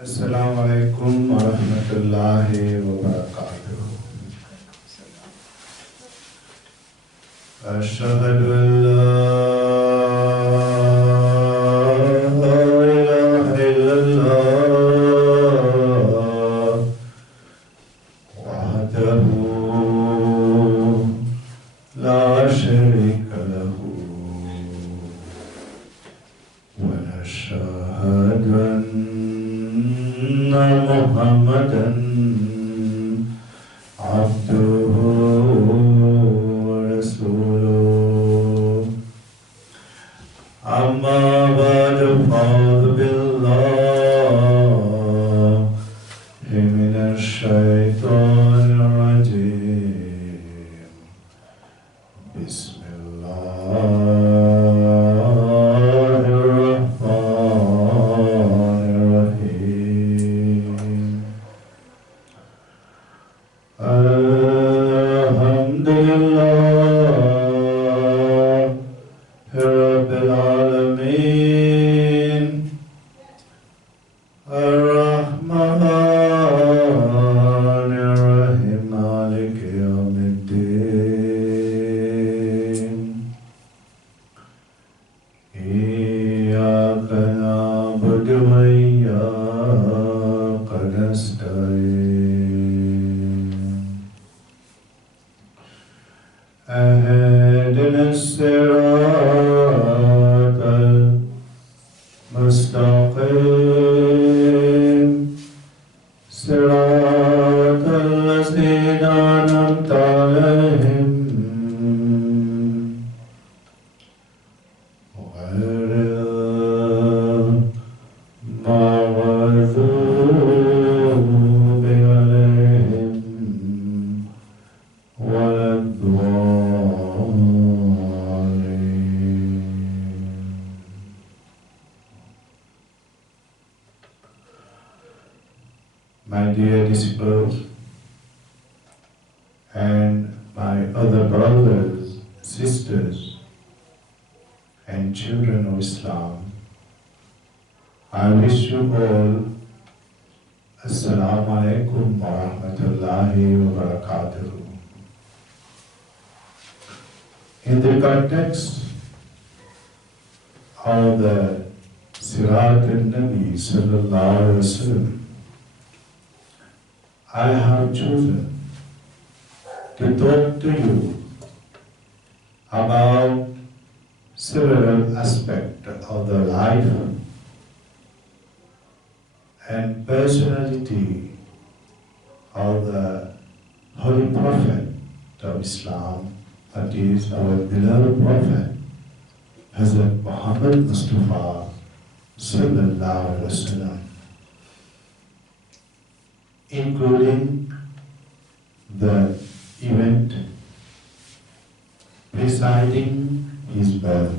Assalamu alaikum wa rahmatullahi wa barakatuh. Ashhadu an la ilaha illallah wahdahu la sharika lahu wa nashhadu anna Muhammadan abduhu wa rasuluhu. Amma ba'du, fa'udhu billahi minash shaitanir rajim. Bismillahirrahmanirrahim. Alhamdulillahi rabbil alamin. Ar-Rahmanir-Rahim. Maliki yawmiddin. Iyyaka na'budu wa iyyaka nasta'in. اهدنا الصراط المستقيم صراط الذين أنعمت عليهم غير المغضوب عليهم ولا الضالين. My dear disciples and my other brothers, sisters, and children of Islam, I wish you all Assalamu alaikum wa rahmatullahi wa barakatuh. In the context of the Sirat-un-Nabi Speech, I have chosen to talk to you about several aspects of the life and personality of the Holy Prophet of Islam, that is our beloved Prophet, Hazrat Muhammad Mustafa Sallallahu Alaihi Wasallam, including the event preceding his birth.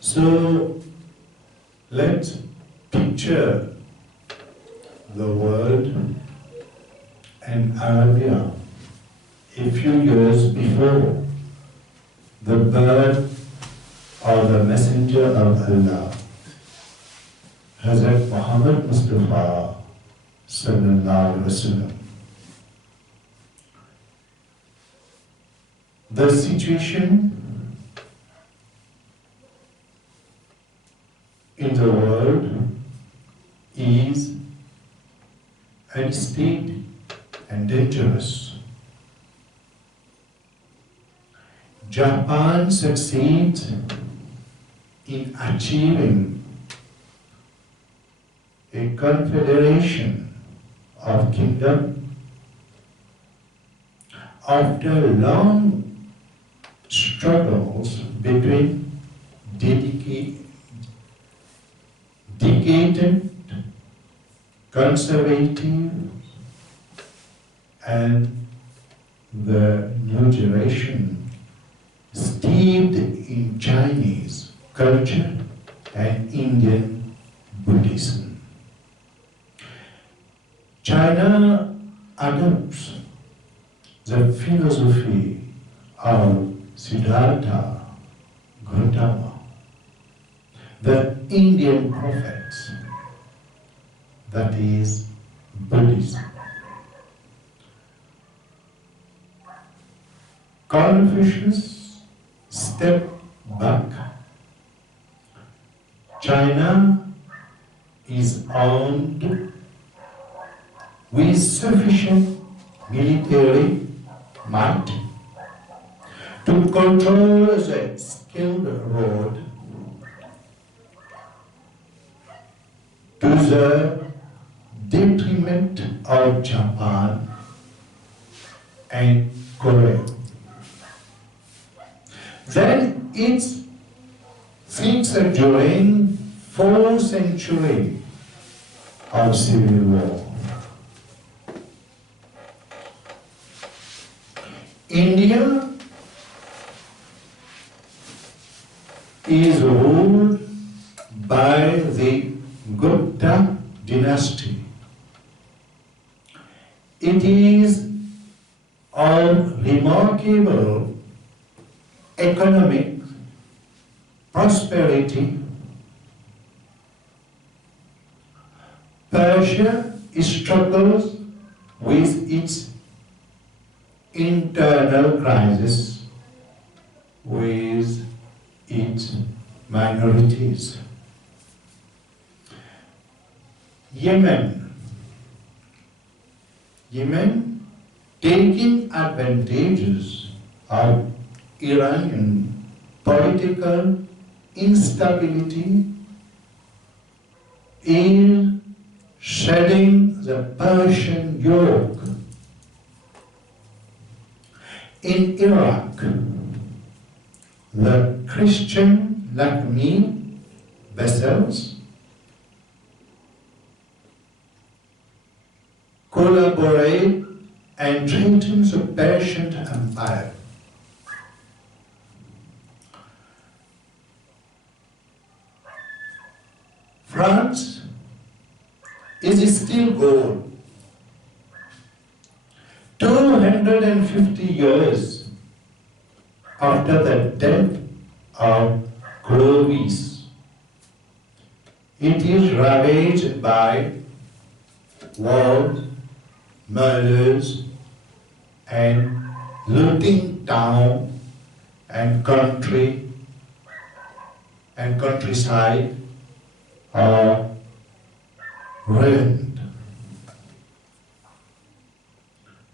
So let's picture the world and Arabia a few years before the birth of the Messenger of Allah, Hazrat Muhammad Mustafa Sallallahu Alaihi Wasallam. The situation in the world is unstable and dangerous. Japan succeeds in achieving a confederation of kingdom after long struggles between decadent conservative and the new generation steeped in Chinese culture and Indian Buddhism. China adopts the philosophy of Siddhartha Gautama the Indian prophets, that is Buddhism. Confucius stepped back. China is armed with sufficient military might to control the Silk Road to the detriment of Japan and Korea. Then it's since during 4th century of civil war. India is ruled by the Gupta dynasty. It is of remarkable economic prosperity. Persia struggles with its internal crisis with its minorities. Yemen, taking advantages of Iranian political instability, is shedding the Persian yoke. In Iraq, the Christian like me vessels collaborate and threaten the Persian Empire. France is still gold. 250 years after the death of Clovis, it is ravaged by wars, murders, and looting town and country and countryside are ruined.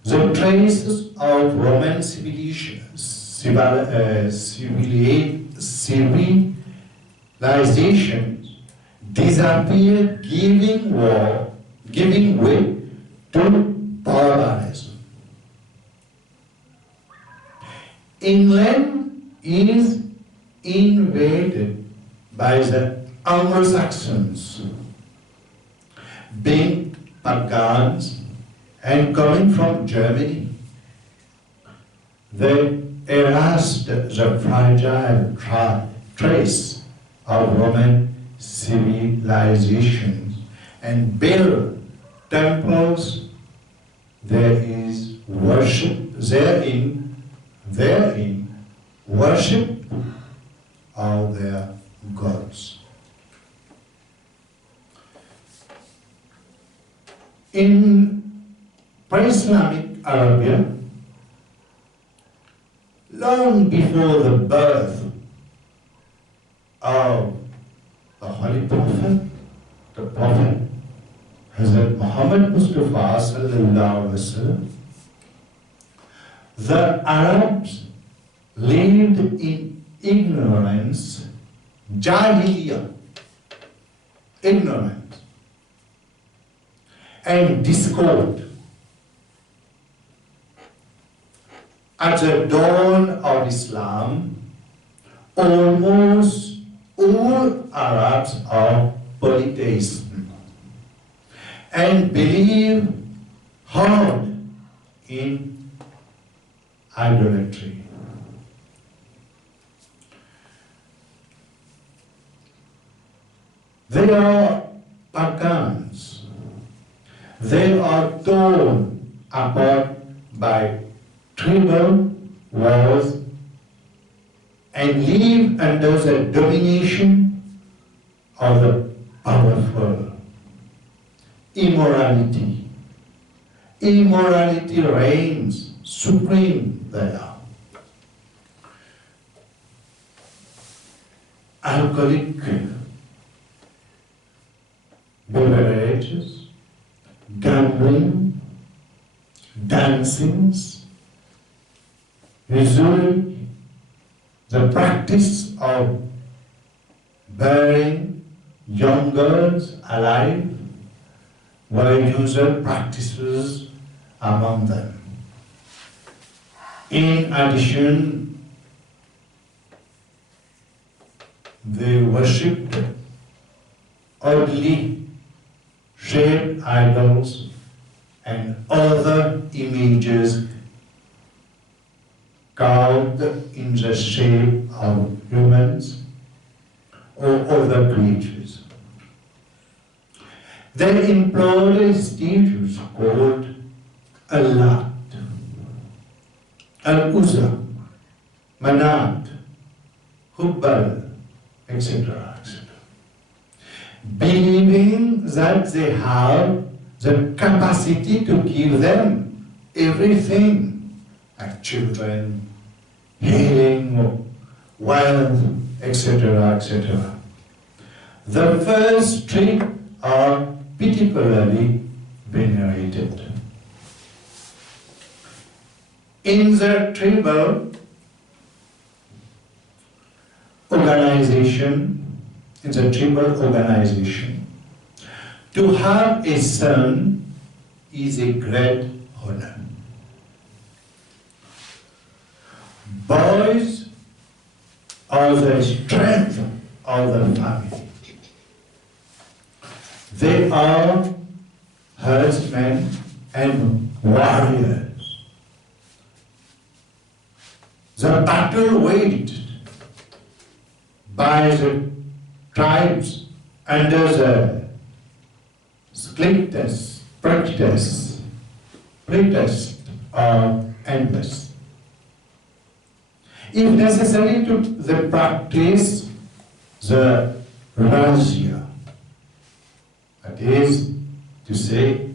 The traces of Roman civilization disappear, giving way to barbarism. England is invaded by the Anglo-Saxons, being pagans and coming from Germany. They erased the fragile trace of Roman civilization and built temples. There is worship therein worship of their gods. In pre-Islamic Arabia, long before the birth of the Holy Prophet, the Prophet Hazrat Muhammad Mustafa sallallahu alaihi wasallam, the Arabs lived in ignorance, jahiliyyah, ignorance, and discord. At the dawn of Islam, almost all Arabs are polytheists and believe hard in idolatry. They are pagans. They are torn apart by tribal wars and live under the domination of the powerful. Immorality. Immorality reigns supreme there. Alcoholic beverages, gambling, dancings, usually the practice of burying young girls alive were usual practices among them. In addition, they worshipped oddly shaped idols and other images carved in the shape of humans or other creatures. They employed statues called Allah, Al-Uzza, Manat, Hubbal, etc., etc. Believing that they have the capacity to give them everything, like children, healing, wealth, etc., etc. The first three are particularly venerated. In the tribal organization, to have a son is a great honor. Boys are the strength of the family. They are herdsmen and warriors. The battle waged by the tribes under the pretext are endless. If necessary to the practice the razzia, that is to say,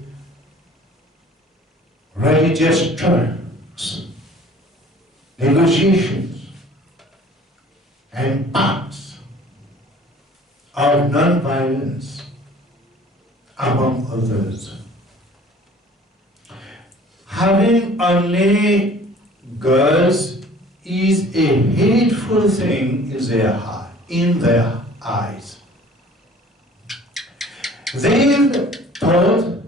religious terms, negotiations, and pacts of non-violence, among others. Having only girls is a hateful thing in their eyes. They thought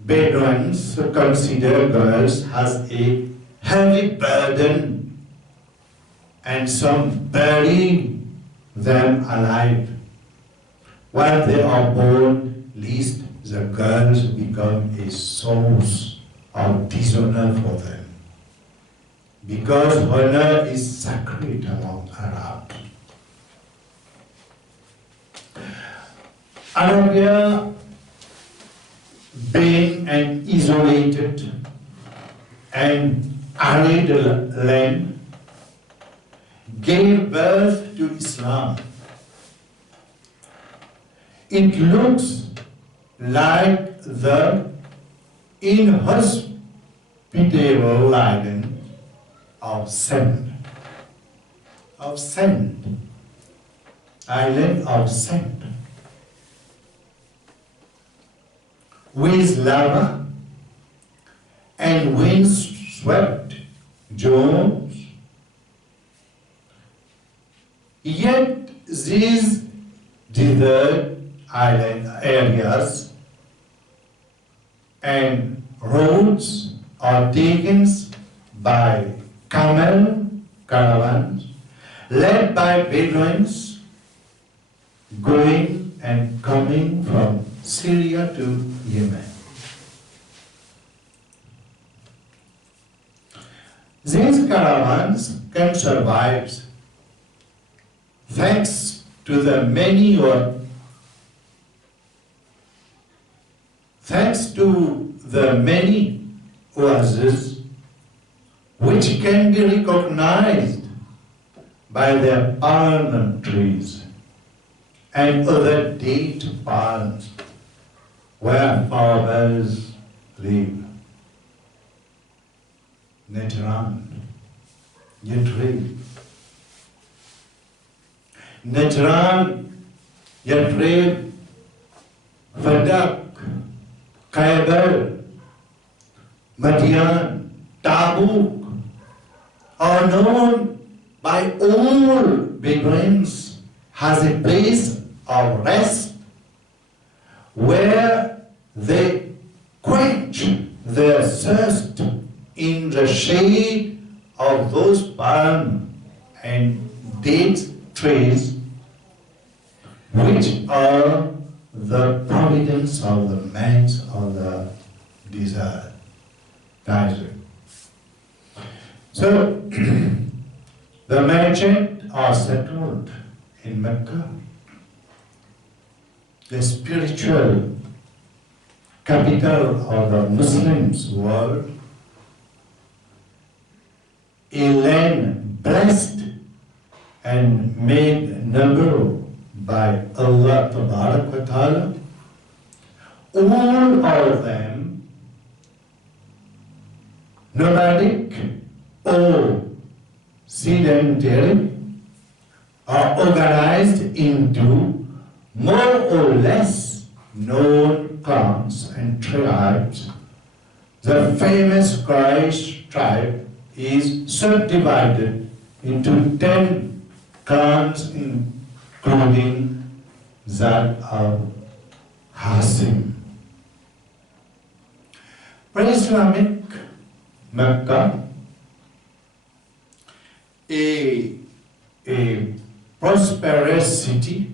Bedouins consider girls as a heavy burden, and some bury them alive. When they are born, lest the girls become a source of dishonor for them. Because honor is sacred among Arabs. Arabia, being an isolated and arid land, gave birth to Islam. It looks like the inhospitable island of sand, island of sand, with lava and wind-swept zones. Yet these desert island areas and roads are taken by camel caravans led by Bedouins going and coming from Syria to Yemen. These caravans can survive thanks to the many oases which can be recognized by their palm trees and other date palms where farmers live. Netran, Yatrib. Netran, Yatrib, Fadak, Khaybar, Madian, Tabuk are known by all Bedouins as a place of rest where they quench their thirst in the shade of those palm and date trees, which are the providence of the man's of the desire. So, the merchants are settled in Mecca, the spiritual capital of the Muslims world, a land blessed and made noble by Allah Ta'ala. All of them, nomadic or sedentary, are organized into more or less known clans and tribes. The famous Quraysh tribe is subdivided into 10 clans, including that of Azim. Pre-Islamic Mecca, a prosperous city,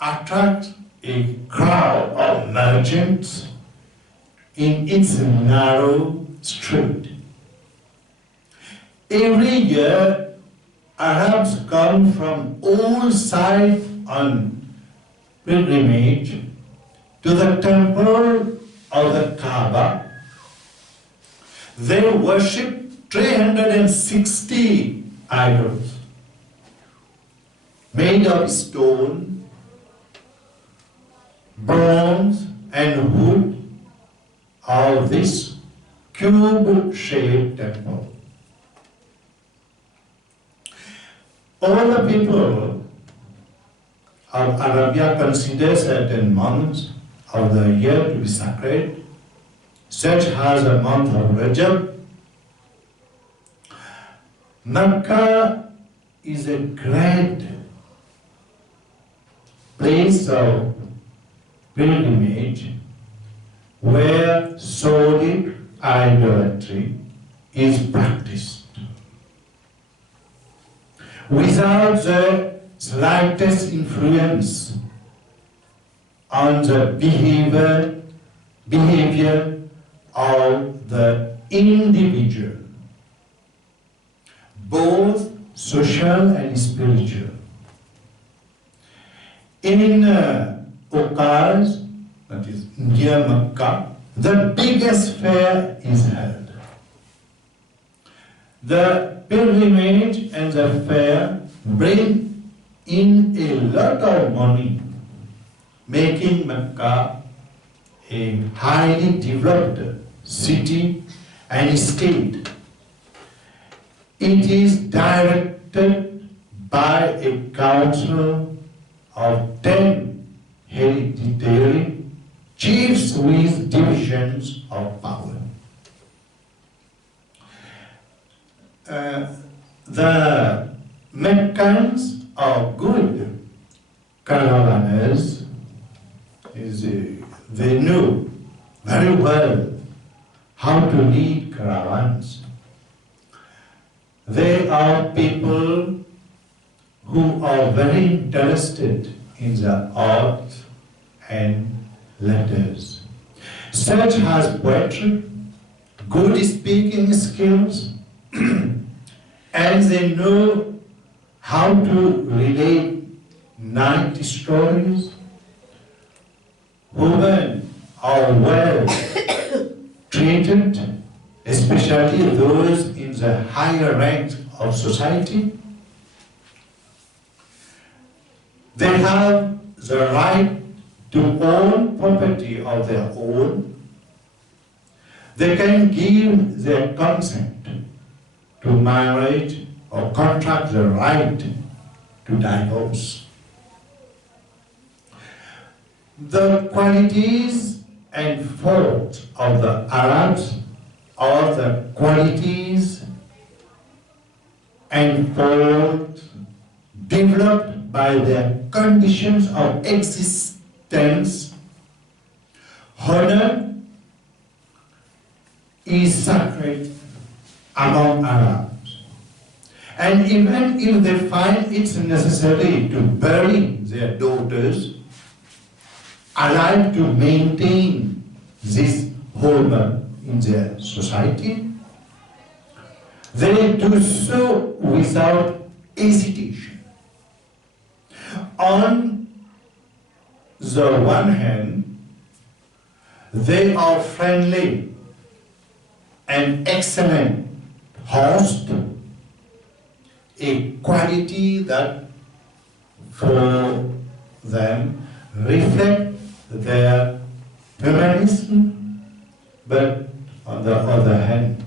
attracts a crowd of merchants in its narrow street. Every year, Arabs come from all sides on pilgrimage to the temple of the Kaaba. They worship 360 idols made of stone, bronze, and wood of this cube-shaped temple. All the people of Arabia consider certain months of the year to be sacred, such as the month of Rajab. Mecca is a great place of pilgrimage where sordid idolatry is practiced without the slightest influence on the behavior of the individual, both social and spiritual. In Okaz, that is near Mecca, the biggest fair is held. The pilgrimage and the fair bring in a lot of money, making Mecca a highly developed city and state. It is directed by a council of 10 hereditary chiefs with divisions of power. The Meccans are good caravanners. They know very well how to lead caravans. They are people who are very interested in the art and letters, such as poetry, good speaking skills, and they know how to relate night stories. Women are well treated, especially those in the higher ranks of society. They have the right to own property of their own. They can give their consent to marriage or contract the right to divorce. The qualities and faults of the Arabs are the qualities and faults developed by their conditions of existence. Honor is sacred among Arabs. And even if they find it necessary to bury their daughters alive to maintain this honor in their society, they do so without hesitation. On the one hand, they are friendly and excellent host, a quality that for them reflect their humanism, but on the other hand,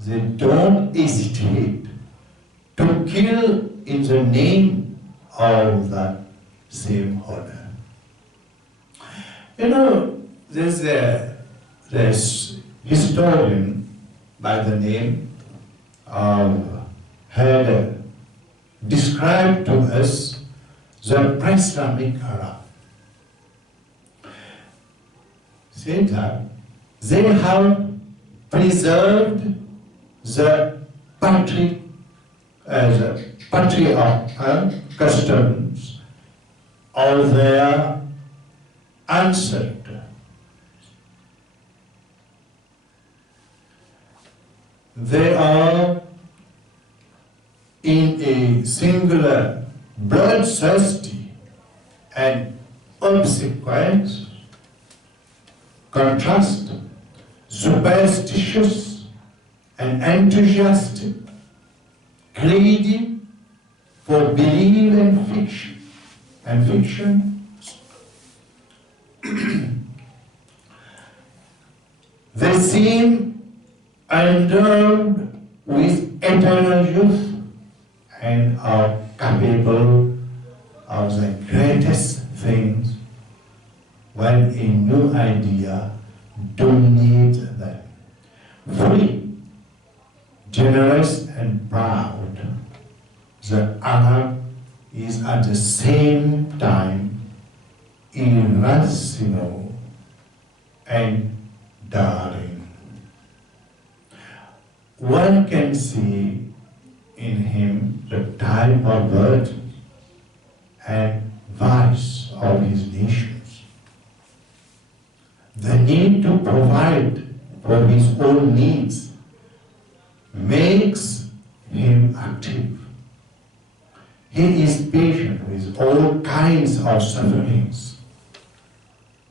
they don't hesitate to kill in the name of that same honor. You know, there's a historian by the name of had described to us the pre-Islamic Arab. Said that they have preserved the patriarchal customs of their ancestors. They are in a singular, bloodthirsty and obsequious contrast, superstitious and enthusiastic, greedy for belief and fiction. They seem endowed with eternal youth and are capable of the greatest things when a new idea dominates them. Free, generous and proud, the Arab is at the same time irrational and daring. One can see in him the type of virtue and vice of his nations. The need to provide for his own needs makes him active. He is patient with all kinds of sufferings,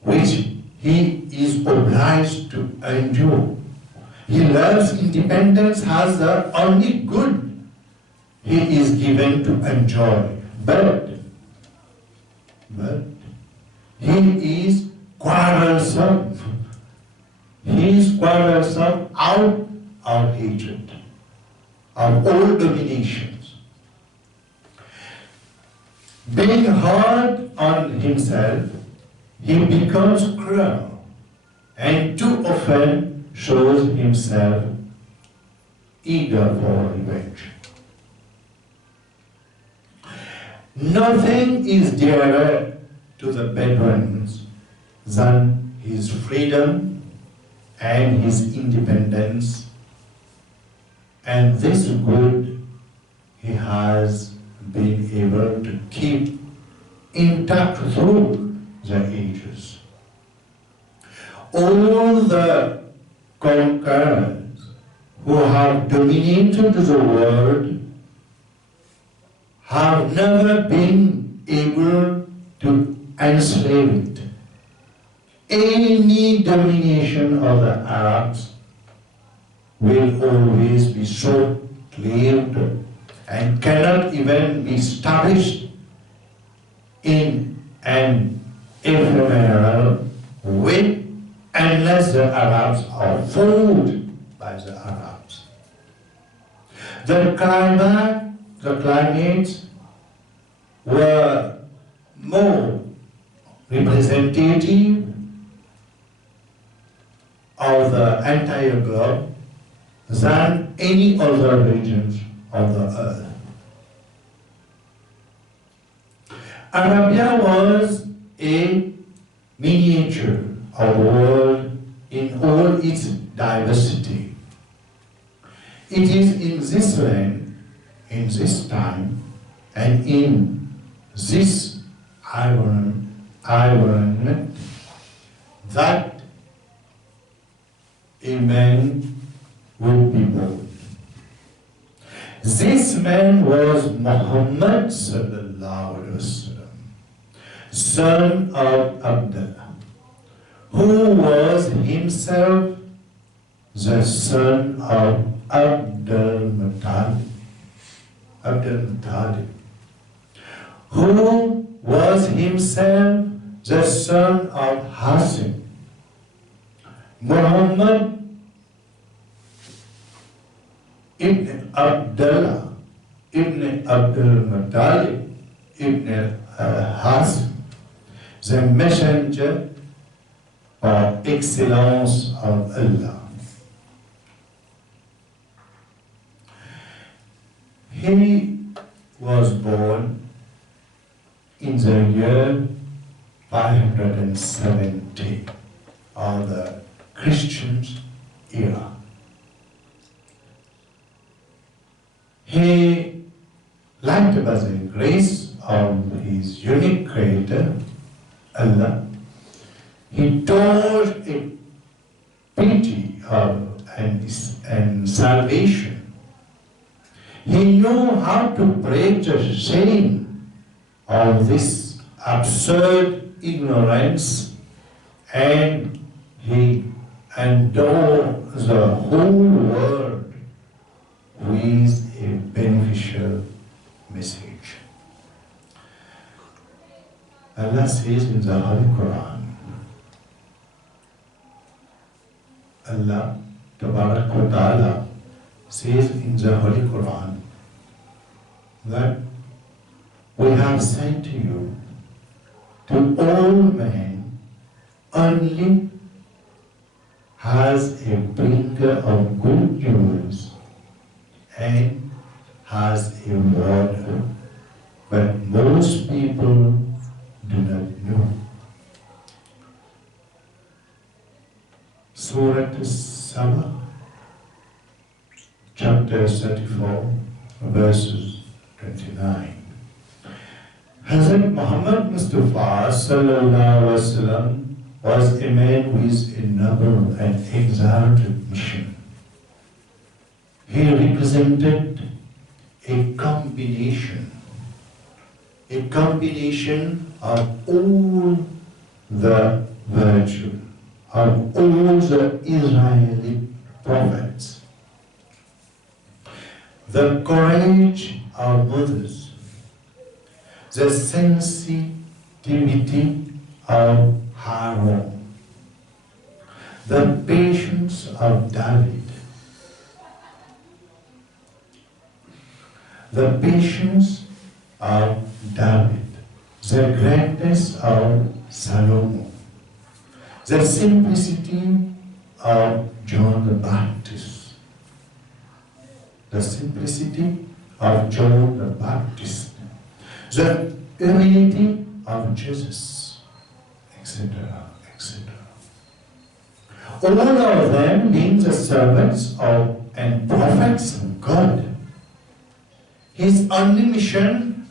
which he is obliged to endure. He loves independence as the only good he is given to enjoy. But he is quarrelsome. He is quarrelsome out of hatred, of all dominations. Being hard on himself, he becomes cruel and too often shows himself eager for revenge. Nothing is dearer to the Bedouins than his freedom and his independence, and this good he has been able to keep intact through the ages. All the conquerors who have dominated the world have never been able to enslave it. Any domination of the Arabs will always be short-lived and cannot even be established in an ephemeral way unless the Arabs are fooled by the Arabs. The climates were more representative of the entire globe than any other regions of the earth. Arabia was a miniature of the world in all its diversity. It is in this land, in this time, and in this environment that a man would be born. This man was Muhammad sallallahu alaihi wasallam, son of Abdullah, who was himself the son of Abdul Muttalib, who was himself the son of Hazim. Muhammad ibn Abdullah ibn Abdul Muttalib ibn Hazim, the messenger of excellence of Allah. He was born in the year 570 of the Christians' era. He, liked by the grace of his unique creator, Allah, he taught a pity and salvation. He knew how to break the chain of this absurd ignorance, and he endowed the whole world with a beneficial message. Allah says in the Holy Quran, Allah Tabarak wa Ta'ala says in the Holy Quran that we have sent you to all men only as a bringer of good news and as a warner, but most people do not know. Surat-un-Nabi, chapter 34, verses 29. Hazrat Muhammad Mustafa sallallahu alaihi wasallam was a man with a noble and exalted mission. He represented a combination of all the virtue of all the Israeli prophets. The courage of mothers, the sensitivity of Harun, the patience of David, the greatness of Solomon, the simplicity of John the Baptist, the humility of Jesus, etc., etc. All of them being the servants of and prophets of God. His only mission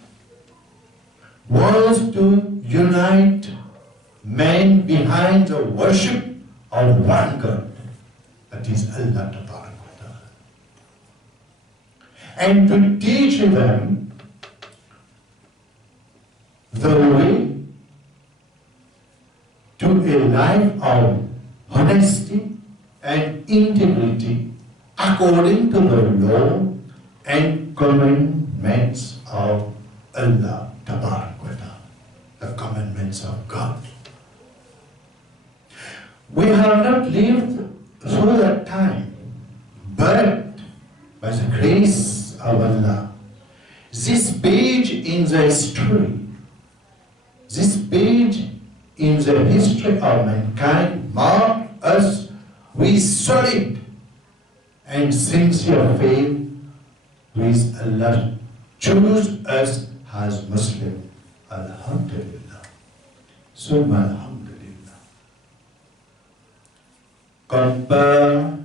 was to unite men behind the worship of one God, that is Allah Ta'ala, and to teach them the way to a life of honesty and integrity according to the law and commandments of Allah Ta'ala. commandments of God. We have not lived through that time, but by the grace of Allah, this page in the history, this page in the history of mankind marked us with solid and sincere faith with Allah. Choose us as Muslim. Alhamdulillah. Summa alhamdulillah. Compare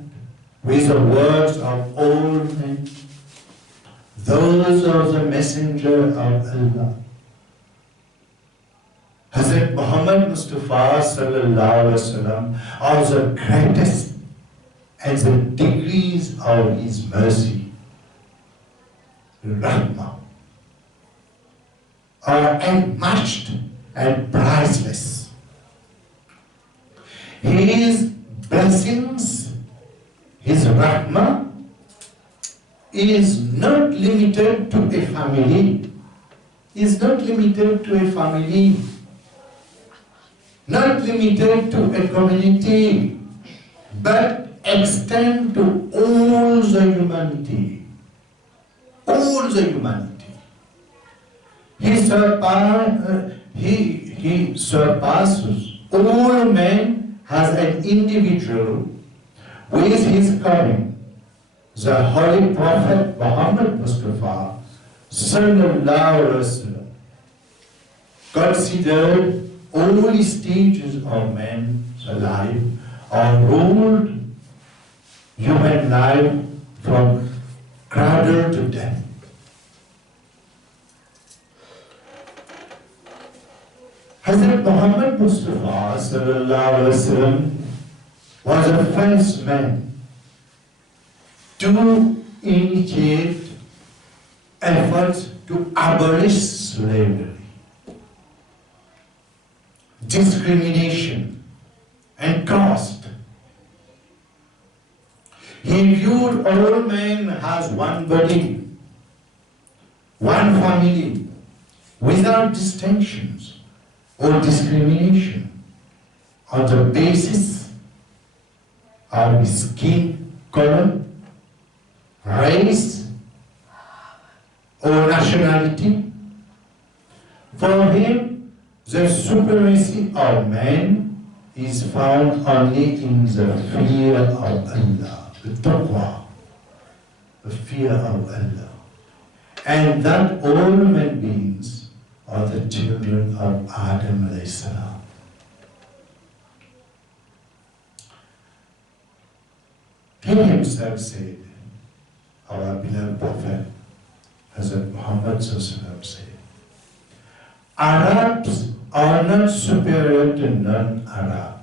with the words of all men, those of the Messenger of Allah. Hazrat Muhammad Mustafa sallallahu alaihi wasallam are the greatest and the degrees of his mercy, rahmah, are unmatched and priceless. His blessings, his rahmah, is not limited to a family, is not limited to a family, not limited to a community, but extend to all the humanity. All the humanity. He surpasses all men as an individual with his coming. The Holy Prophet Muhammad Mustafa sallallahu alaihi wasallam considered all stages of man's life or ruled human life from cradle to death. Hazrat Muhammad Mustafa sallallahu alaihi wasallam was the first man to initiate efforts to abolish slavery, discrimination, and caste. He viewed all men as one body, one family, without distinctions or discrimination on the basis of his skin color, race, or nationality. For him, the supremacy of man is found only in the fear of Allah, the taqwa, the fear of Allah, and that all human beings are the children of Adam alayhi salam. He himself said, our beloved Prophet, Hazrat Muhammad said, Arabs are not superior to non-Arab,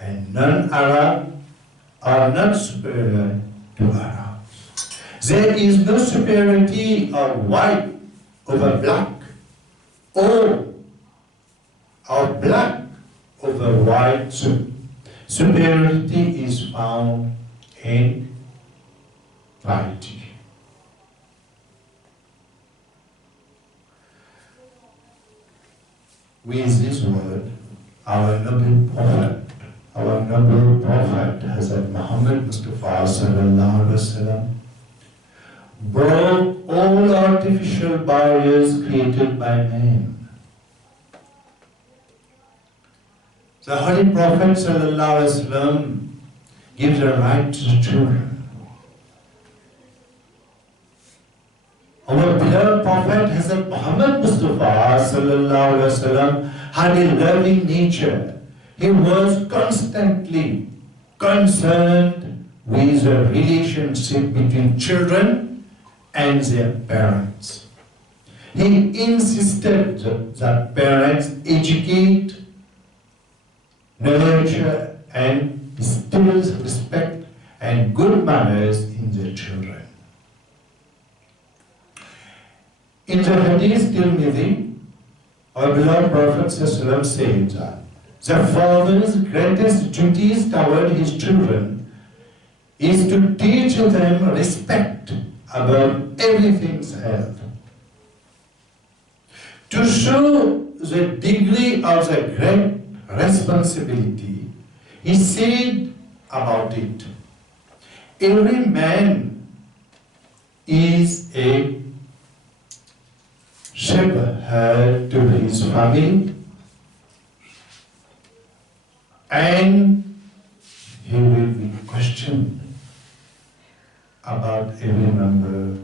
and non-Arab are not superior to Arabs. There is no superiority of white over black, or of black over white. Superiority is found in variety. With this word, our noble Prophet, Hazrat Muhammad Mustafa sallallahu alaihi wasallam, broke all artificial barriers created by man. The Holy Prophet sallallahu alaihi wasallam gives a right to the children. Our beloved Prophet Hazrat Muhammad Mustafa sallallahu alaihi wasallam had a loving nature. He was constantly concerned with the relationship between children and their parents. He insisted that parents educate, nurture, and instill respect and good manners in their children. In the Hadith Tirmidhi, our beloved Prophet said that the father's greatest duties toward his children is to teach them respect above everything else, to show the degree of the great responsibility, he said about it, every man is a shepherd to his family, and he will be questioned about every member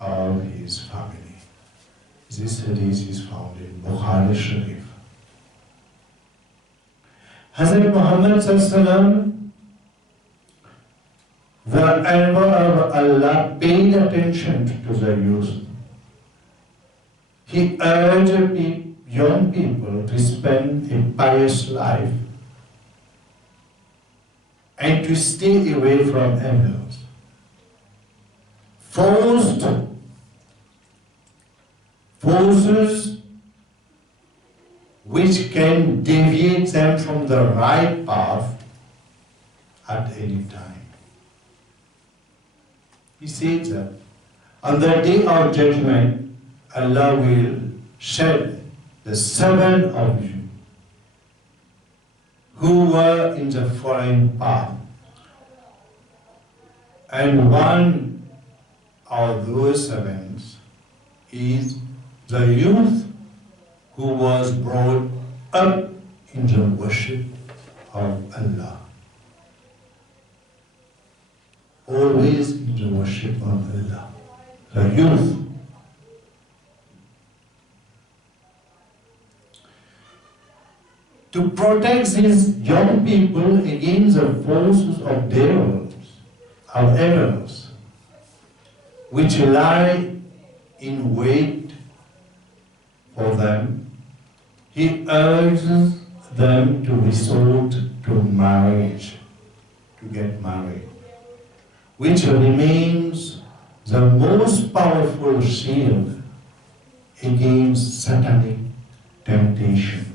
of his family. This hadith is found in Bukhari Sharif. Hazrat Muhammad Sallallahu the envoy of Allah paid attention to the youth. He urged young people to spend a pious life and to stay away from evils. Forces which can deviate them from the right path at any time. He says that on the day of judgment, Allah will shed the 7 of you who were in the foreign path, and one of those 7 is the youth who was brought up in the worship of Allah. Always in the worship of Allah. The youth. To protect these young people against the forces of devils, of evils, which lie in wait for them, he urges them to resort to marriage, to get married, which remains the most powerful shield against satanic temptation.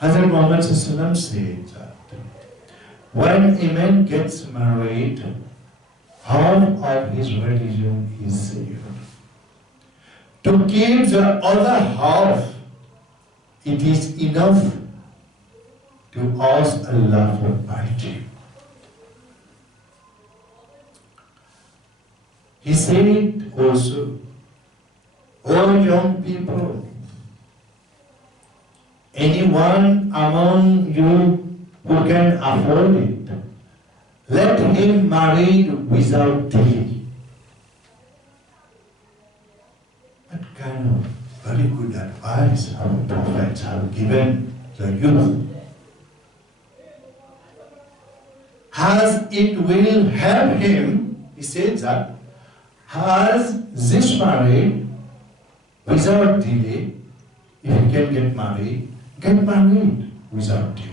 Hazrat Muhammad said that when a man gets married, half of his religion is saved. To keep the other half, it is enough to ask Allah for piety. He said also, "O young people, anyone among you who can afford it, let him marry without delay." What kind of very good advice our prophets have given the youth. As it will help him, he says that, as this married without delay, if he can get married without delay.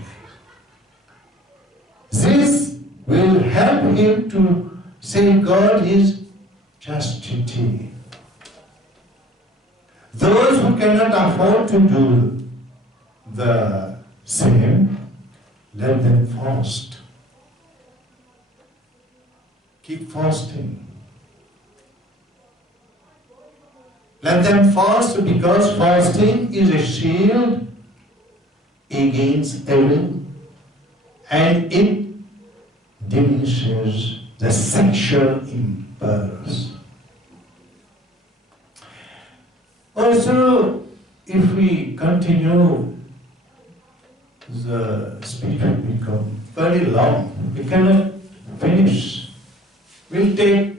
This will help him to safeguard his chastity. Those who cannot afford to do the same, let them fast. Keep fasting. Let them fast, because fasting is a shield against evil, and it diminishes the sexual impulse. Also, if we continue, the speech will become very long. We cannot finish. We'll take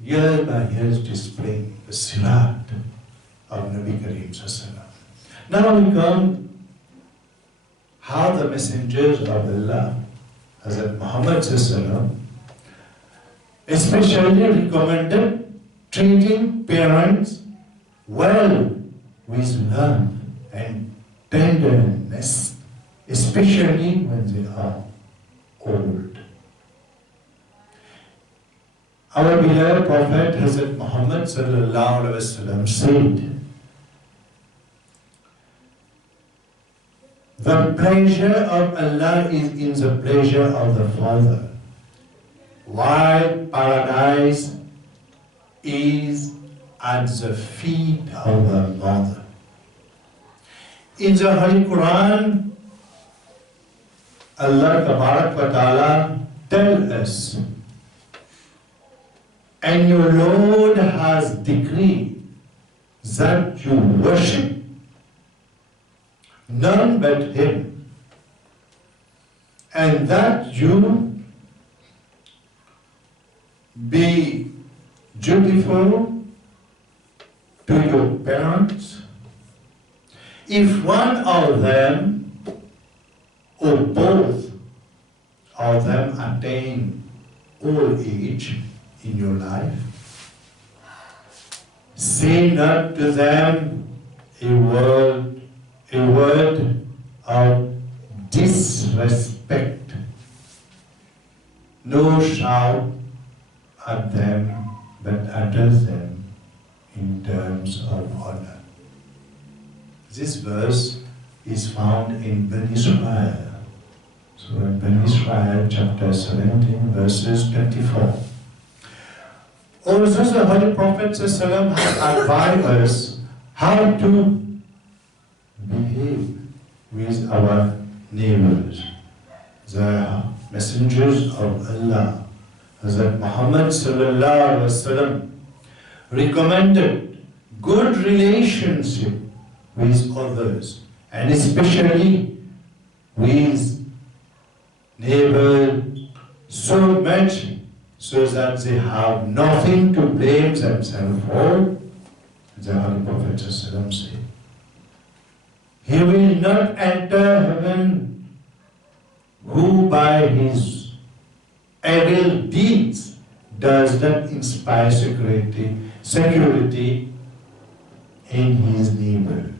year by year displaying the Sirat of Nabi Kareem Sallallahu. Now we come how the messengers of Allah, Hazrat Muhammad Sallallahu, especially recommended treating parents well with love and tenderness, especially when they are old. Our beloved Prophet Hazrat Muhammad Sallallahu Alaihi Wasallam said, "The pleasure of Allah is in the pleasure of the Father, while paradise is at the feet of the mother. In the Holy Quran, Allah Ta'ala tells us, and your Lord has decreed that you worship none but Him, and that you be dutiful to your parents. If one of them or both of them attain old age in your life, say not to them a word of disrespect, no shout at them, but address them in terms of honor. This verse is found in Bani Israel. So in Bani Israel, chapter 17, verses 24. Also, the Holy Prophet has advised us how to behave with our neighbors. The messengers of Allah, Hazrat Muhammad sallallahu alaihi wasallam, recommended good relationship with others, and especially with neighbors, so much so that they have nothing to blame themselves for. The Holy Prophet said, he will not enter heaven who by his evil deeds does not inspire security in his neighbors.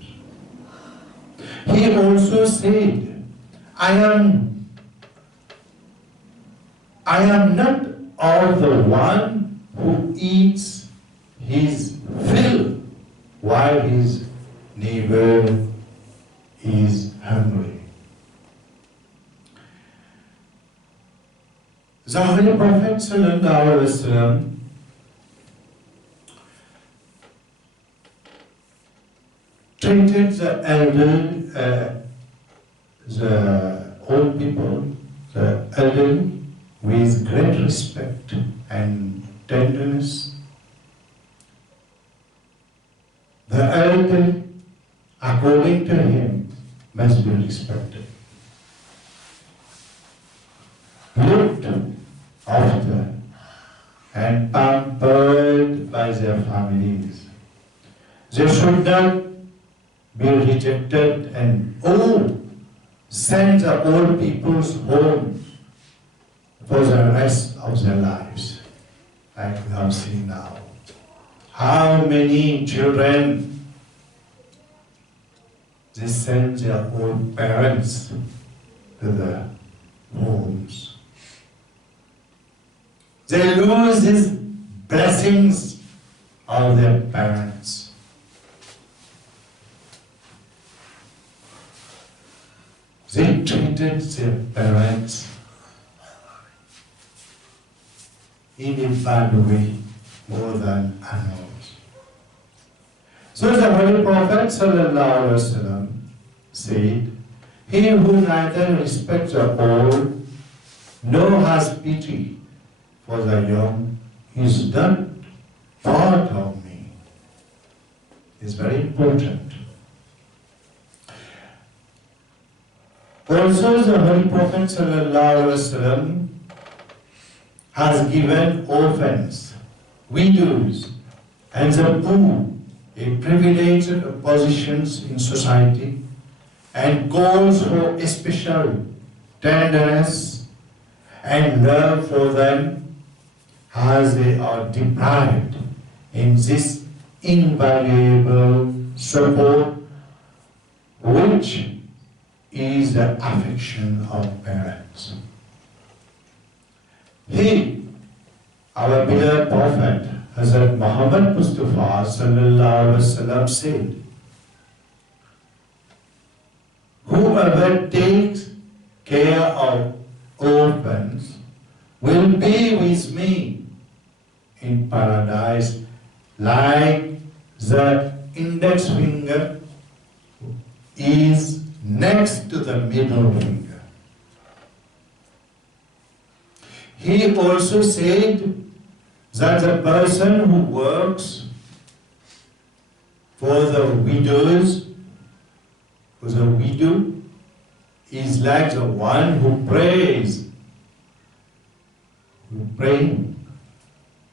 He also said, I am not of the one who eats his fill while his neighbor is hungry. The Holy Prophet ﷺ treated the old people, the elderly, with great respect and tenderness. The elderly, according to him, must be respected, looked after, and pampered by their families. They should not be rejected and send the old people's home for the rest of their lives, like we have seen now. How many children they send their old parents to their homes. They lose these blessings of their parents. They treated their parents in a bad way, more than animals. So the Holy Prophet ﷺ said, he who neither respects the old nor has pity for the young is not part of me. It's very important. Also, the Holy Prophet ﷺ has given orphans, widows, and the poor a privileged positions in society, and calls for special tenderness and love for them as they are deprived in this invaluable support, which is the affection of parents. He, our beloved Prophet, Hazrat Muhammad Mustafa sallallahu alaihi wasallam said, whoever takes care of orphans will be with me in paradise like is next to the middle finger. He also said that the person who works for the widows, for the widow, is like the one who prays,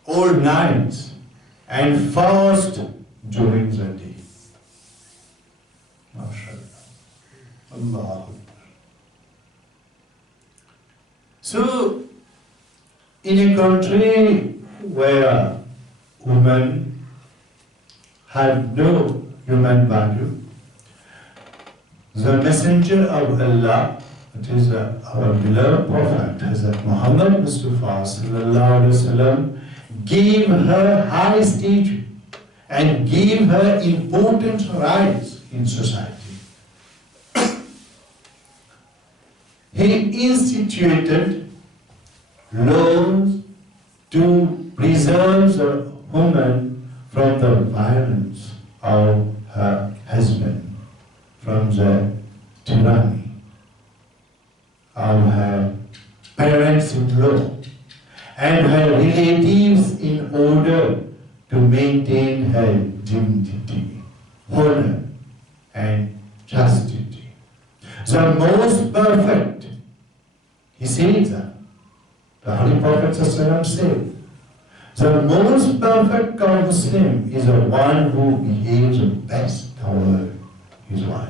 all night and fast during the day. MashaAllah. Allah. So, in a country where women had no human value, the Messenger of Allah, that is our beloved Prophet, Hazrat Muhammad Mustafa sallallahu alaihi wasallam, gave her high stature and gave her important rights in society. He instituted laws to preserve the woman from the violence of her husband, from the tyranny of her parents-in-law and her relatives, in order to maintain her dignity, honor, and chastity. The most perfect, he said that, the Holy Prophet ﷺ said, the most perfect Muslim is the one who behaves the best toward his wife.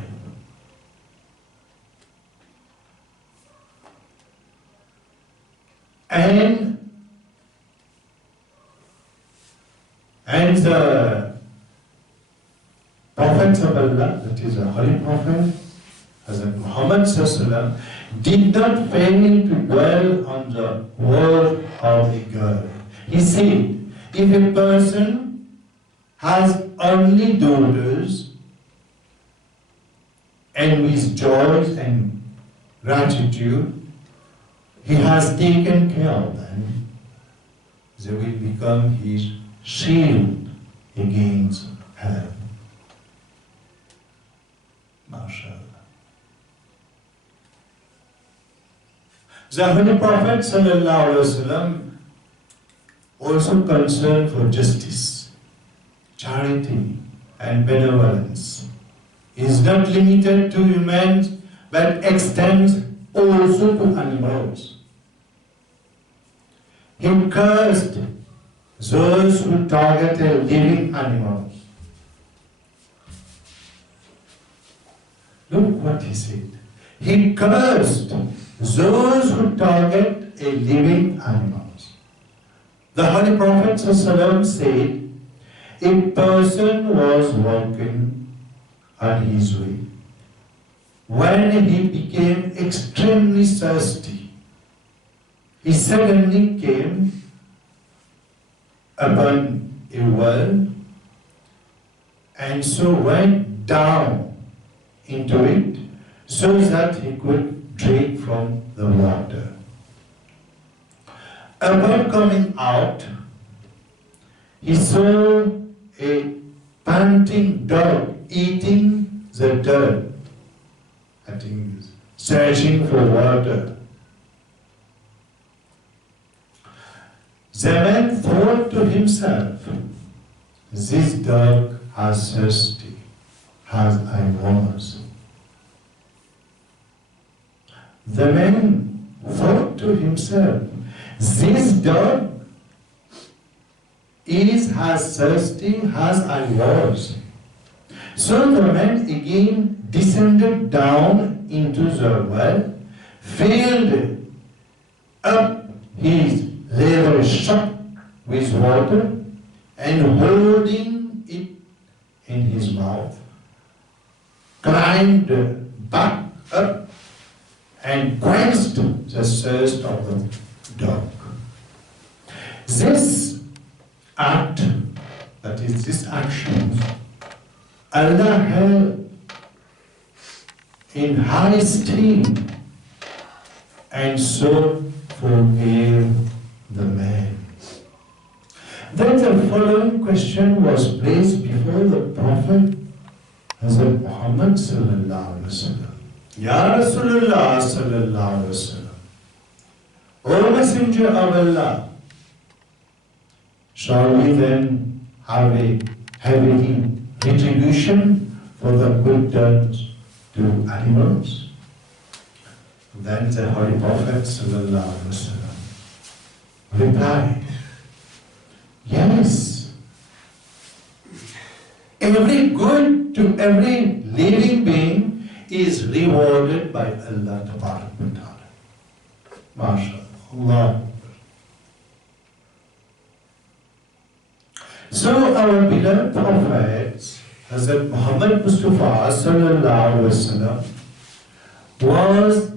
And the Prophets of Allah, that is the Holy Prophet, Hazrat Muhammad ﷺ, did not fail to dwell on the word of a girl. He said, if a person has only daughters, and with joys and gratitude, he has taken care of them, they will become his shield against hell. MashaAllah. The Holy Prophet ﷺ also concerned for justice, charity, and benevolence. He is not limited to humans, but extends also to animals. He cursed those who targeted living animals. Look what he said. He cursed those who target a living animals. The Holy Prophet ﷺ said, a person was walking on his way when he became extremely thirsty. He suddenly came upon a well and so went down into it so that he could drink from the water. Upon coming out, he saw a panting dog eating the dirt, I think, searching for water. The man thought to himself, this dog has thirsty, has I was. The man thought to himself, this dog is as thirsty as I was. So the man again descended down into the well, filled up his leather sack with water, and holding it in his mouth, climbed back up and quenched the thirst of the dog. This act, that is this action, Allah held in high esteem and so forgave the man. Then the following question was placed before the Prophet Hazrat Muhammad sallallahu alaihi wasallam. Ya Rasulullah sallallahu alaihi wasallam. O Messenger of Allah, shall we then have a retribution for the good done to animals? Then the Holy Prophet sallallahu alaihi wasallam replied, yes. Every good to every living being is rewarded by Allah Ta'ala. MashaAllah. So our beloved Prophet, Hazrat Muhammad Mustafa sallallahu alaihi wasallam, was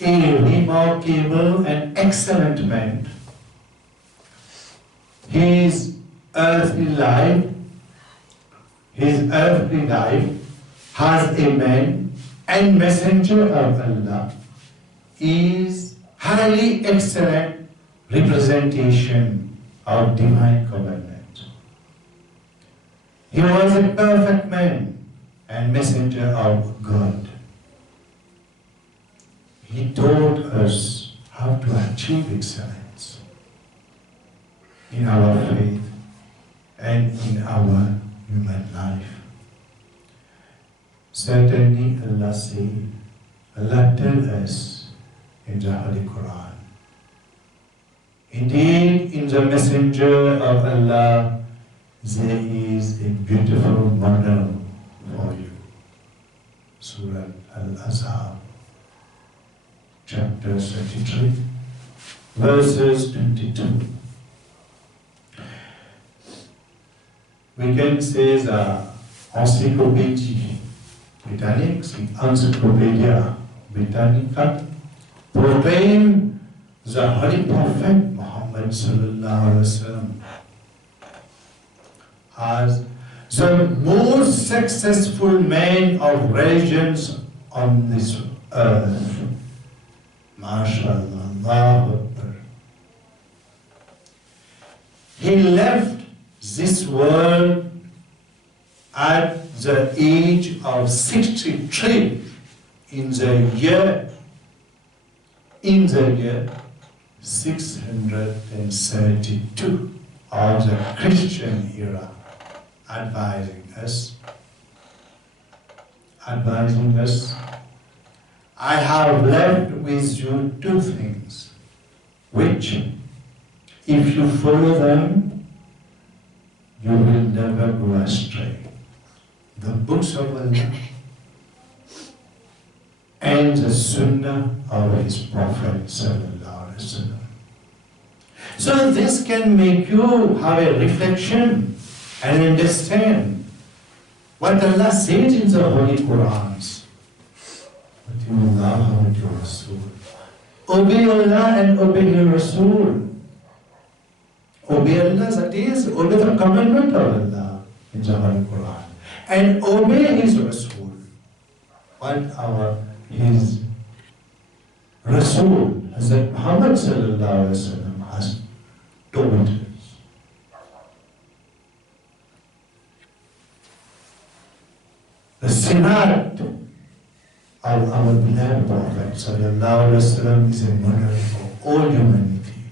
a remarkable and excellent man. His earthly life as a man and messenger of Allah is highly excellent representation of divine covenant. He was a perfect man and messenger of God. He taught us how to achieve excellence in our faith and in our human life. Certainly Allah said, Allah tells us in the Holy Quran, indeed in the messenger of Allah there is a beautiful model for you. Surah Al-Azhar, chapter 33, verses 22. We can say the Encyclopédie Britannique, Encyclopedia Britannica, proclaim the Holy Prophet Muhammad sallallahu alaihi wasallam as the most successful man of religions on this earth. MashaAllah, Allahu Akbar. He left this world at the age of 63 in the year 632 of the Christian era, advising us, I have left with you two things, which, if you follow them, you will never go astray. The books of Allah and the Sunnah of His Prophet sallallahu alaihi wasallam. So this can make you have a reflection and understand what Allah says in the Holy Qurans. Obey Allah and obey your Rasul. Obey Allah, that is, obey the commandment of Allah in the Holy Quran. And obey His Rasul. His Rasul, Hazrat Muhammad sallallahu alaihi wasallam, has told us. The Sirat of our beloved Prophet sallallahu alaihi wasallam is a model for all humanity,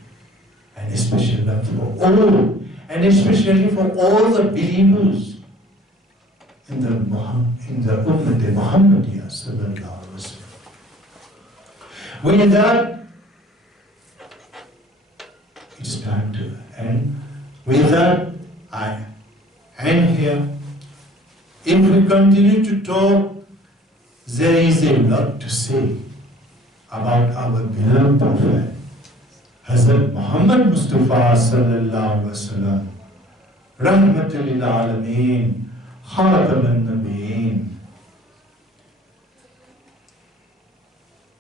and especially for all the believers in the Ummah Muhammadiyah sallallahu alaihi wasallam. With that, it's time to end. With that, I end here. If we continue to talk, there is a lot to say about our beloved Prophet, Hazrat Muhammad Mustafa sallallahu alaihi wasallam, rahmatul lil alameen, Khalifatullah.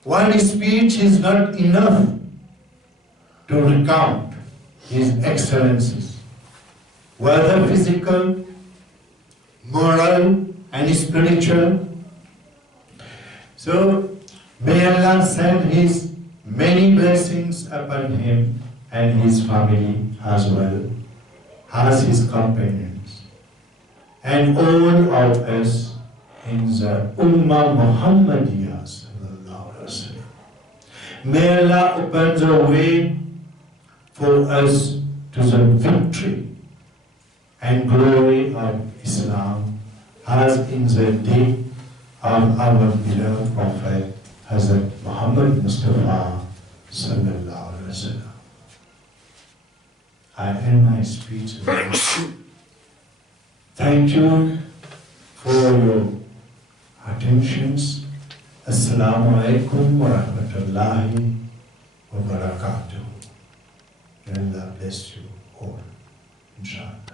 One speech is not enough to recount his excellences, whether physical, moral, and spiritual. So, may Allah send His many blessings upon him and his family as well as his companions, and all of us in the Ummah Muhammadiyah sallallahu alaihi wasallam. May Allah open the way for us to the victory and glory of Islam as in the day of our beloved Prophet Hazrat Muhammad Mustafa sallallahu alaihi wasallam. I end my speech. Thank you for your attentions. Assalamu alaikum wa rahmatullahi wa barakatuh. May Allah bless you all. Inshallah.